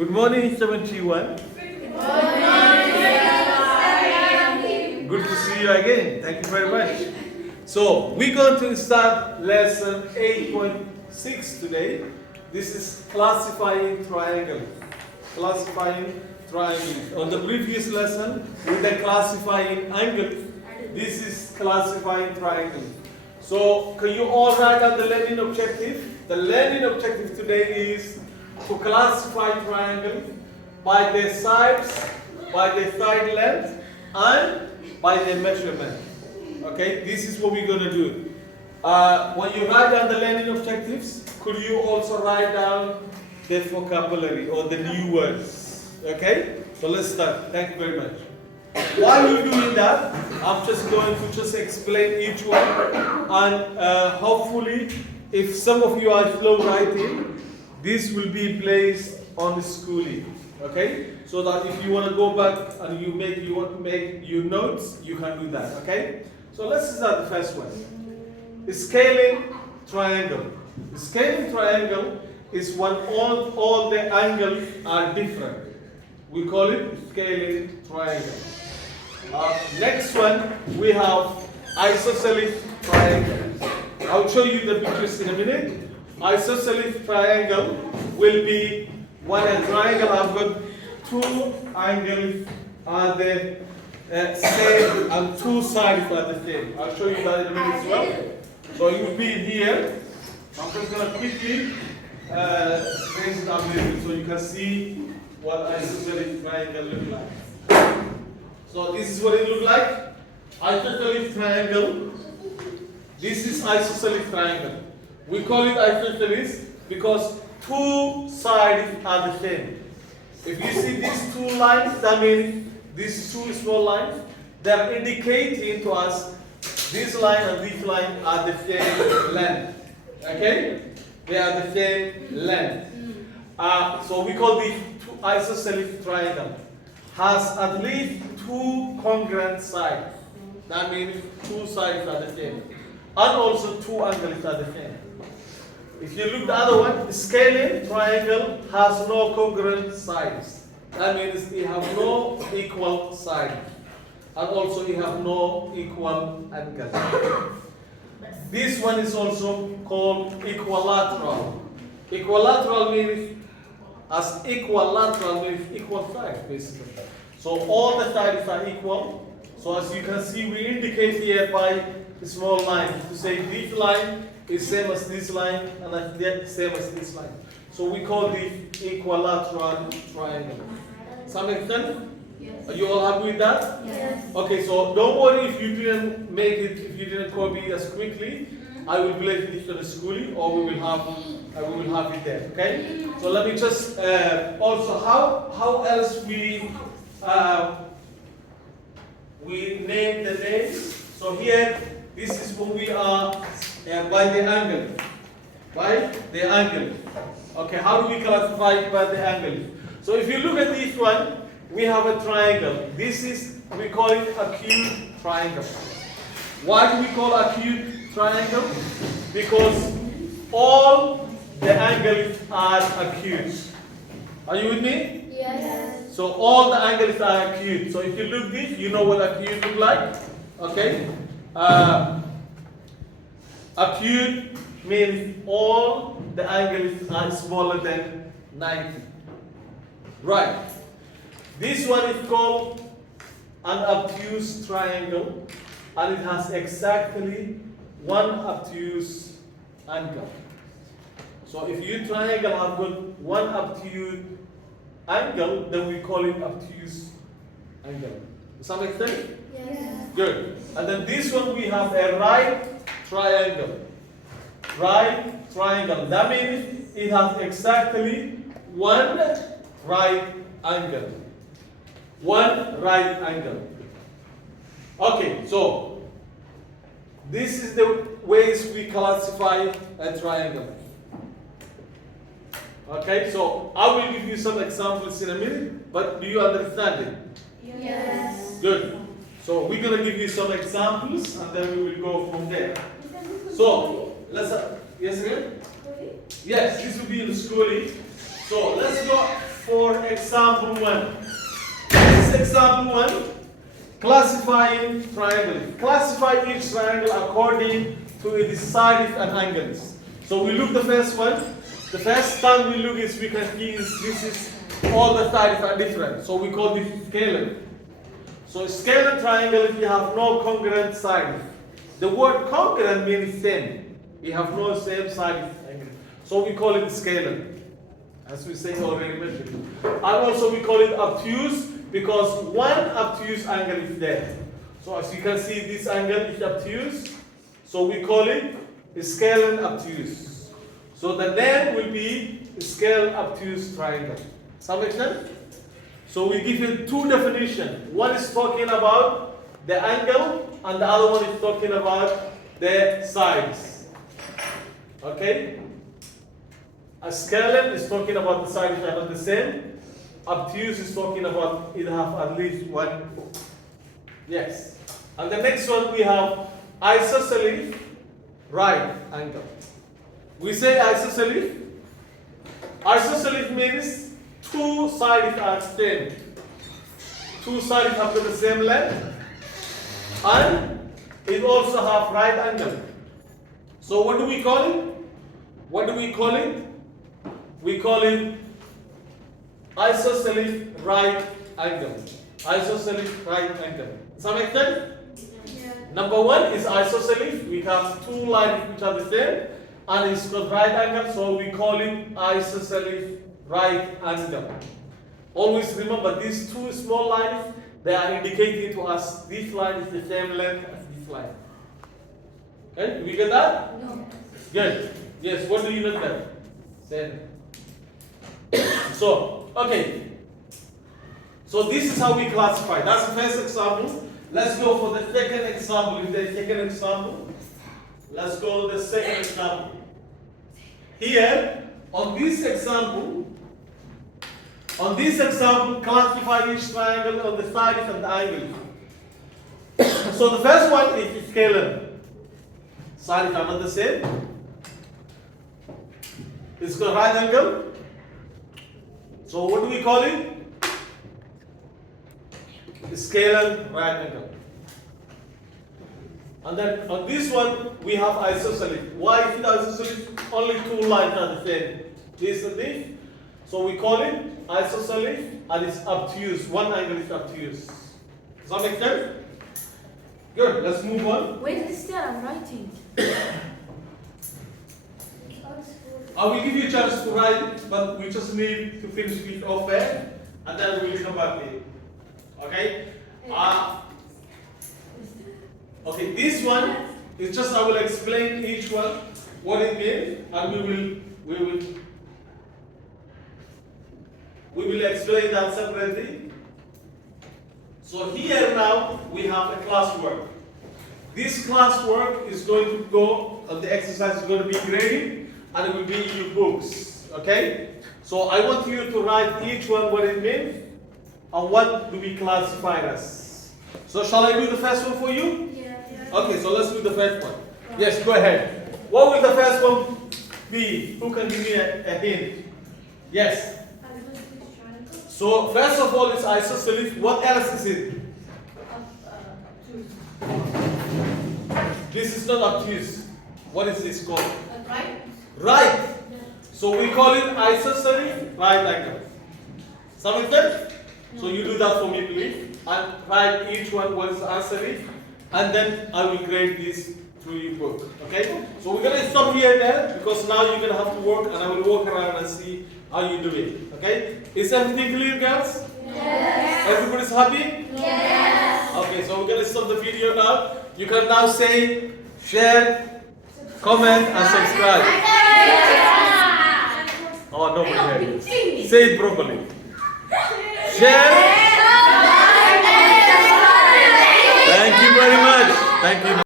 Good morning, 71. Good to see you again. Thank you very much. So, we're going to start lesson 8.6 today. This is classifying triangles. Classifying triangles. On the previous lesson, with the classifying angles, this is classifying triangles. So, can you all write down the learning objective? The learning objective today is to classify triangles by their sides, by their side length, and by their measurement. Okay, this is what we're going to do. When you write down the learning objectives, could you also write down the vocabulary or the new words? Okay, so let's start. Thank you very much. While you're doing that, I'm just going to just explain each one, and hopefully, if some of you are slow writing, this will be placed on the schooling. Okay, so that if you want to go back and you want to make your notes, you can do that. Okay, so let's start the first one. The scaling triangle. The scaling triangle is when all the angles are different. We call it scaling triangle. Next one, we have isosceles triangle. I'll show you the pictures in a minute. Isosceles triangle will be when a triangle has got two angles are the same and two sides are the same. I'll show you that in a minute as well. So it will be here. I'm just going to quickly raise it up a little bit so you can see what isosceles triangle looks like. So this is what it looks like. Isosceles triangle. This is isosceles triangle. We call it isosceles because two sides are the same. If you see these two lines, that means these two small lines, they are indicating to us this line and this line are the same length. Okay? They are the same length. So we call this isosceles triangle. Has at least two congruent sides. That means two sides are the same. And also two angles are the same. If you look at the other one, the scaling triangle has no congruent sides. That means it has no equal sides. And also it has no equal angles. This one is also called equilateral. Equilateral means equilateral means equal sides basically. So all the sides are equal. So as you can see, we indicate here by a small line to say this line is same as this line and same as this line. So we call this equilateral triangle. Does that make sense? Yes. Are you all happy with that? Yes. Okay, so don't worry if you didn't make it, if you didn't copy it as quickly. I will place this on the schooling, or we will have it there. Okay. So let me just also how else we name the names. So here, this is what we are by the angle. By the angle. Okay, how do we classify it by the angle? So if you look at this one, we have a triangle. This is, we call it acute triangle. Why do we call acute triangle? Because all the angles are acute. Are you with me? Yes. So all the angles are acute. So if you look this, you know what acute look like. Okay. Acute means all the angles are smaller than 90. Right. This one is called an obtuse triangle, and it has exactly one obtuse angle. So if your triangle have got one obtuse angle, then we call it obtuse angle. Does that make sense? Yes. Good. And then this one we have a right triangle. Right triangle. That means it has exactly one right angle. One right angle. Okay, so this is the ways we classify a triangle. Okay, so I will give you some examples in a minute, but do you understand it? Yes. Good. So we're going to give you some examples and then we will go from there. So let's yes again? Yes, this will be in the schooling. So let's go for example 1. This is example 1. Classifying triangle. Classify each triangle according to its sides and angles. So we look the first one. The first time we look is we can see this is all the sides are different. So we call this scalar. So scalar triangle if you have no congruent sides. The word congruent means same. We have no same side angle. So we call it scalar. As we say already mentioned. And also we call it obtuse because one obtuse angle is there. So as you can see this angle is obtuse. So we call it scalar obtuse. So the name will be scalar obtuse triangle. Some extent? So we give you two definitions. One is talking about the angle and the other one is talking about the sides. Okay? A scalar is talking about the sides that are the same. Obtuse is talking about it have at least one. Yes. And the next one we have isosceles right angle. We say isosceles. Isosceles means two sides are same. Two sides have the same length. And it also have right angle. So what do we call it? What do we call it? We call it isosceles right angle. Isosceles right angle. Some extent? Yeah. Number one is isosceles. We have two lines which are the same, and it's got right angle, so we call it isosceles right angle. Always remember these two small lines, they are indicating to us this line is the same length as this line. Okay, do we get that? No. Good. Yes, what do you know there? Same. So, okay. So this is how we classify. That's the first example. Let's go for the second example. If the second example, let's go to the second example. Here, on this example, classify each triangle on the sides and the angles. So the first one is scalar. Sides are not the same. It's got right angle. So what do we call it? Scalar right angle. And then on this one we have isosceles. Why is it isosceles? Only two lines are the same. This and this. So we call it isosceles and it's obtuse. One angle is obtuse. Does that make sense? Good. Let's move on. Wait, is there I'm writing? I will give you a chance to write it, but we just need to finish this off there, and then we will come back here. Okay? Okay, this one is just I will explain each one what it means, and we will explain that separately. So here now we have a classwork. This classwork is going to go, the exercise is going to be graded, and it will be in your books. Okay? So I want you to write each one what it means and what do we classify as. So shall I do the first one for you? Yeah. Okay, so let's do the first one. Yes, go ahead. What will the first one be? Who can give me a hint? Yes. Isosceles triangle. So first of all, it's isosceles. What else is it? This is not obtuse. What is this called? Right? Right. So we call it isosceles right angle. Some extent? So you do that for me, please. And write each one what is the answer is. And then I will grade this through your book. Okay? So we're going to stop here then because now you're going to have to work and I will walk around and see how you do it. Okay? Is everything clear, girls? Yes. Everybody's happy? Yes. Okay, so we're going to stop the video now. You can now say, share, comment, and subscribe. Oh, nobody heard you. Say it properly. Share. Thank you very much. Thank you.